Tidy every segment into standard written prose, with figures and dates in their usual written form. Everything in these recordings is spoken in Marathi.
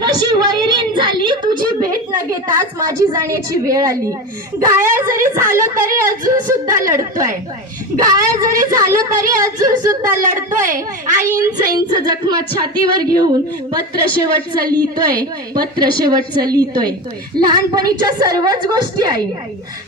कशी वैरीण झाली, तुझी भेट न घेताच माझी जाण्याची वेळ आली. गाया जरी झालो तरी अजून सुद्धा लढतोय, गाया जरी झालो तरी अजून सुद्धा लढतोय. आई इंच जखमा छातीवर घेऊन पत्र शेवटचं लिहितोय, पत्र शेवटचं लिहितोय. लहानपणीच्या सर्वच गोष्टी आई,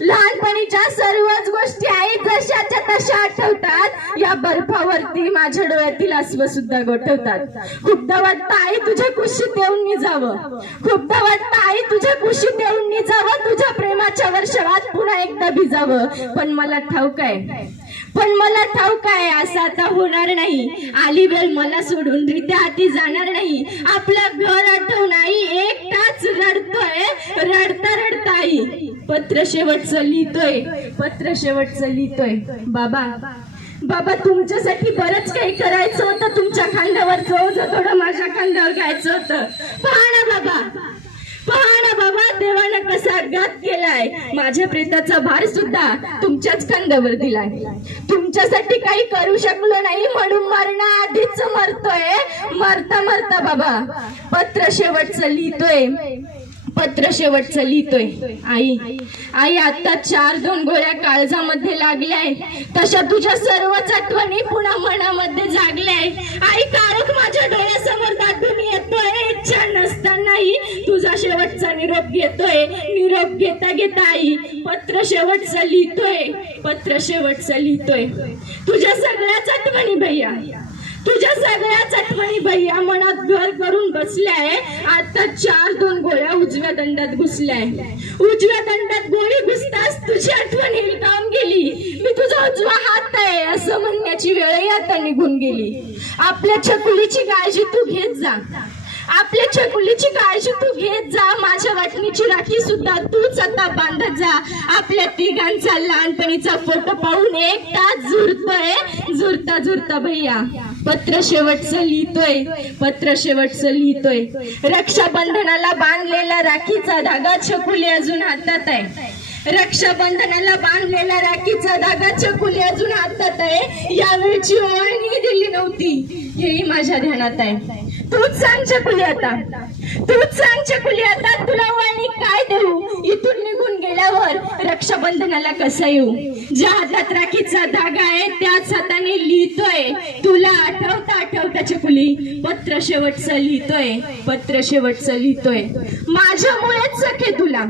लहानपणीच्या सर्वच गोष्टी आई जशाच्या तशा आठवतात. या बर्फावरती माझ्या डोळ्यातील अश्रू सुद्धा गोठवतात. खूपदा वाटतं आई तुझ्या कुशीत येऊन निजावं, खूपदा वाटतं आई तुझ्या कुशीत येऊन निजावं, तुझ्या प्रेमाच्या वर्षावात पुन्हा एकदा भिजावं. पण मला ठाऊक आहे, पण मला ठाऊक आहे असं आता होणार नाही. आली वेळ मला सोडून रित्या हाती जाणार नाही. आपलं घर आठवून आई एकटाच रडतोय, रडता रडता आई पत्र शेवटचं लिहितोय, पत्र शेवटचं लिहितोय. बाबा बाबा तुमच्यासाठी बरंच काही करायचं होतं, तुमच्या खांद्यावर ओझं थोडं माझ्या खांद्यावर घ्यायचं होतं. पहा ना बाबा, पहा ना बाबा, देवानं कसा घात केलाय. माझ्या प्रेताचा भार सुद्धा तुमच्याच खांद्यावर दिलाय. तुमच्यासाठी काही करू शकलो नाही म्हणून मरणाआधीच मरतोय. मरता मरता बाबा पत्र शेवटचं लिहितोय, पत्र शेवटचं लिहितोय. आई आई आता 4-2 गोळ्या काळजामध्ये लागल्याय, तशा तुझ्या सर्वच आठवणी पुन्हा मनामध्ये जागल्याय. आई काळोख माझ्या डोळ्यासमोर दाटून येतोय. इच्छा नसतानाही तुझा शेवटचा निरोप घेतोय. निरोप घेता घेता आई पत्र शेवटचं लिहितोय, पत्र शेवटचं लिहितोय. तुझ्या सगळ्याच आठवणी भैया, तुझ्या सगळ्याच आठवणी भैया मनात घर करून बसल्याय. आता 4-2 गोळ्या उजव्या दंडात घुसल्याय. उजव्या दंडात गोळी घुसताच तुझी आठवण येईल काम गेली. मी तुझा उजवा हात आहे असं म्हणण्याची वेळही आता निघून गेली. आपल्या छकुलीची काळजी तू घेत जा, आपल्या छकुलीची काळजी तू घेत जा. माझ्या वाटणीची राखी सुद्धा तूच आता बांधत जा. आपल्या तिघांचा लहानपणीचा फोटो पाहून एकटाच झुरतोय, झुरता झुरता भैया पत्र शेवटचं लिहितोय, पत्र शेवटचं लिहितोय. रक्षाबंधनाला बांधलेला राखीचा धागा छकुली अजून हातात आहे. रक्षाबंधनाला बांधलेला राखीचा धागा छकुली अजून हातात आहे. यावेळची ओळणी दिली नव्हती हेही माझ्या ध्यानात आहे. तूच सांग छकुली आता, तूच सांग छकुली आता, तुला ओळणी काय देऊ? इथून निघून गेल्यावर रक्षाबंधनाला कसं येऊ? ज्या हातात राखीचा धागा आहे त्याच हाताने लिहितोय. तुला आठवता आठवता छकुली पत्र शेवटचं लिहितोय, पत्र शेवटचं लिहितोय. माझ्यामुळेच सखे तुला,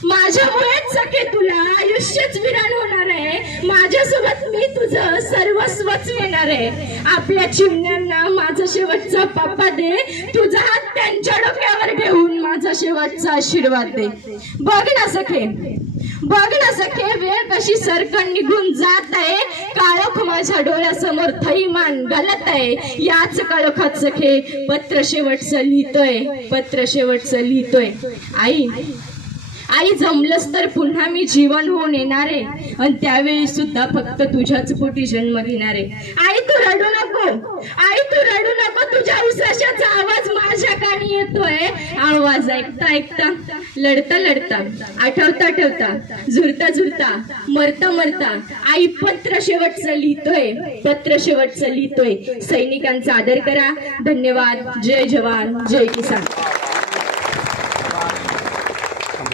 माझ्यामुळेच सखे तुला आयुष्यच विरान होणार आहे. माझ्यासोबत मी तुझं सर्वस्वच येणार आहे. आपल्या चिमण्यांना माझा शेवटचा पापा दे, तुझा हात त्यांच्या डोक्यावर घेऊन माझा शेवटचा आशीर्वाद दे. बघ ना सखे, बघ ना सखे, वेळ कशी सरकन निघून जात आहे. काळोख माझ्या डोळ्यासमोर थैमान घालत आहे. याच काळोखात सखे पत्र शेवटचं लिहितोय, पत्र शेवटचं लिहितोय. आई आई जमलंच तर पुन्हा मी जीवन होऊन येणार आहे आणि त्यावेळी सुद्धा फक्त तुझ्याच पोटी जन्म घेणार आहे. आई तू रडू नको, आई तू रडू नको. तुझ्या उसाशाचा आवाज माझ्या कानी येतोय. आवाज ऐकता ऐकता, लढता लढता, आठवता आठवता, झुरता झुरता, मरता मरता आई पत्र शेवटचं लिहितोय, पत्र शेवटचं लिहितोय. सैनिकांचा आदर करा. धन्यवाद. जय जवान जय किसान.